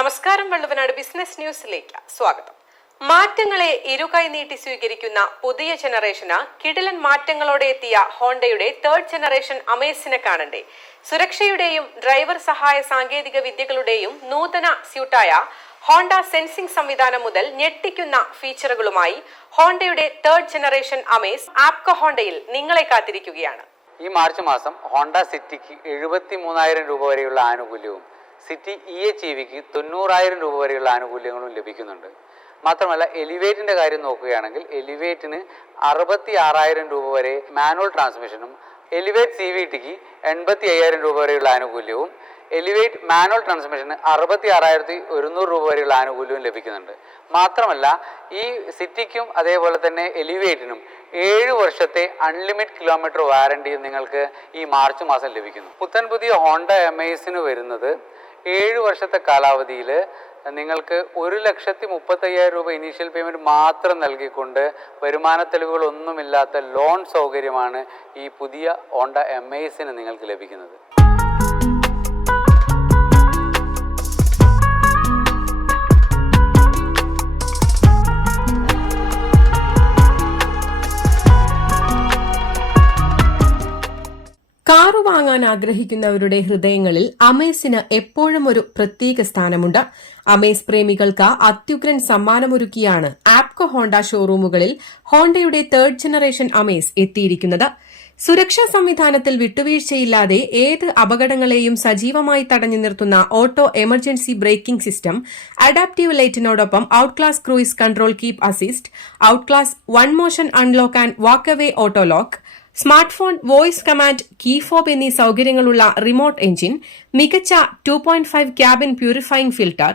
നമസ്കാരം. വള്ളുവനാട് ബിസിനസ് ന്യൂസിലേക്ക് സ്വാഗതം. മാറ്റങ്ങളെ ഇരുകൈ നീട്ടി സ്വീകരിക്കുന്ന പുതിയ ജനറേഷന് കിടിലൻ മാറ്റങ്ങളോടെ എത്തിയ ഹോണ്ടയുടെ തേർഡ് ജനറേഷൻ അമേസിനെ കാണണ്ടേ. സുരക്ഷയുടെയും ഡ്രൈവർ സഹായ സാങ്കേതിക വിദ്യകളുടെയും നൂതന സ്യൂട്ടായ ഹോണ്ട സെൻസിംഗ് സംവിധാനം മുതൽ ഞെട്ടിക്കുന്ന ഫീച്ചറുകളുമായി ഹോണ്ടയുടെ തേർഡ് ജനറേഷൻ അമേസ് ആപ്കോ ഹോണ്ടയിൽ നിങ്ങളെ കാത്തിരിക്കുകയാണ്. ഈ മാർച്ച് മാസം ഹോണ്ട സിറ്റിക്ക് 73,000 രൂപ വരെയുള്ള ആനുകൂല്യവും സിറ്റി EHEVക്ക് 90,000 രൂപ വരെയുള്ള ആനുകൂല്യങ്ങളും ലഭിക്കുന്നുണ്ട്. മാത്രമല്ല എലിവേറ്റിന്റെ കാര്യം നോക്കുകയാണെങ്കിൽ എലിവേറ്റിന് 66,000 രൂപ വരെ മാനുവൽ ട്രാൻസ്മിഷനും എലിവേറ്റ് CVTക്ക് 85,000 രൂപ വരെയുള്ള ആനുകൂല്യവും എലിവേറ്റ് മാനുവൽ ട്രാൻസ്മിഷന് 66,100 രൂപ വരെയുള്ള ആനുകൂല്യവും ലഭിക്കുന്നുണ്ട്. മാത്രമല്ല ഈ സിറ്റിക്കും അതേപോലെ തന്നെ എലിവേറ്റിനും 7 വർഷത്തെ അൺലിമിറ്റ് കിലോമീറ്റർ വാറണ്ടിയും നിങ്ങൾക്ക് ഈ മാർച്ച് മാസം ലഭിക്കുന്നു. പുത്തൻ പുതിയ ഹോണ്ട അമേസിന് വരുന്നത് 7 വർഷത്തെ കാലാവധിയിൽ നിങ്ങൾക്ക് 1,35,000 രൂപ ഇനീഷ്യൽ പേയ്മെൻറ്റ് മാത്രം നൽകിക്കൊണ്ട് വരുമാന തെളിവുകളൊന്നുമില്ലാത്ത ലോൺ സൗകര്യമാണ് ഈ പുതിയ ഹോണ്ട അമേസിന് നിങ്ങൾക്ക് ലഭിക്കുന്നത്. കാറ് വാങ്ങാൻ ആഗ്രഹിക്കുന്നവരുടെ ഹൃദയങ്ങളിൽ അമേസിന് എപ്പോഴും ഒരു പ്രത്യേക സ്ഥാനമുണ്ട്. അമേസ് പ്രേമികൾക്ക് അത്യുഗ്രൻ സമ്മാനമൊരുക്കിയാണ് ആപ്കോ ഹോണ്ട ഷോറൂമുകളിൽ ഹോണ്ടയുടെ തേർഡ് ജനറേഷൻ അമേസ് എത്തിയിരിക്കുന്നത്. സുരക്ഷാ സംവിധാനത്തിൽ വിട്ടുവീഴ്ചയില്ലാതെ ഏത് അപകടങ്ങളെയും സജീവമായി തടഞ്ഞു നിർത്തുന്ന auto emergency braking system, adaptive ലൈറ്റിനോടൊപ്പം out class cruise control keep assist, out class one motion unlock and walk away auto lock, smart phone voice command, key fob എന്നീ സൌകര്യങ്ങളുള്ള റിമോട്ട് എഞ്ചിൻ, മികച്ച 2.5 ക്യാബിൻ പ്യൂരിഫയിംഗ് ഫിൽട്ടർ,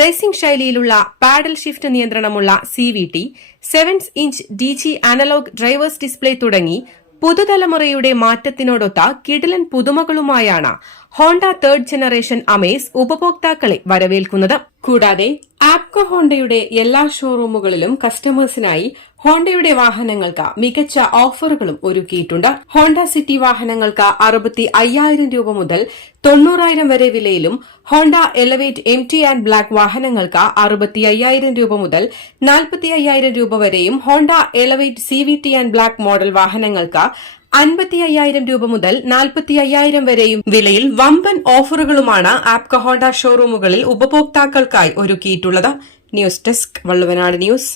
റേസിംഗ് ശൈലിയിലുള്ള paddle shift നിയന്ത്രണമുള്ള CVT, 7-ഇഞ്ച് DG analog drivers display തുടങ്ങി പുതുതലമുറയുടെ മാറ്റത്തിനോടൊത്ത കിടിലൻ പുതുമകളുമായാണ് ഹോണ്ട തേർഡ് ജനറേഷൻ അമേസ് ഉപഭോക്താക്കളെ വരവേൽക്കുന്നത്. കൂടാതെ ആപ്കോ ഹോണ്ടയുടെ എല്ലാ ഷോറൂമുകളിലും കസ്റ്റമേഴ്സിനായി ഹോണ്ടയുടെ വാഹനങ്ങൾക്ക് മികച്ച ഓഫറുകളും ഒരുക്കിയിട്ടുണ്ട്. ഹോണ്ട സിറ്റി വാഹനങ്ങൾക്ക് 65,000 രൂപ മുതൽ 90,000 വരെ വിലയിലും Honda elevate MT and black വാഹനങ്ങൾക്ക് 65,000 രൂപ മുതൽ 45,000 രൂപ വരെയും Honda elevate CVT and black model വാഹനങ്ങൾക്ക് 55,000 രൂപ മുതൽ 45,000 വരെയും വിലയിൽ വമ്പൻ ഓഫറുകളുമാണ് ആപ്കോ ഹോണ്ട ഷോറൂമുകളിൽ ഉപഭോക്താക്കൾക്കായി ഒരുക്കിയിട്ടുള്ളത്. News desk, Valluvanad news.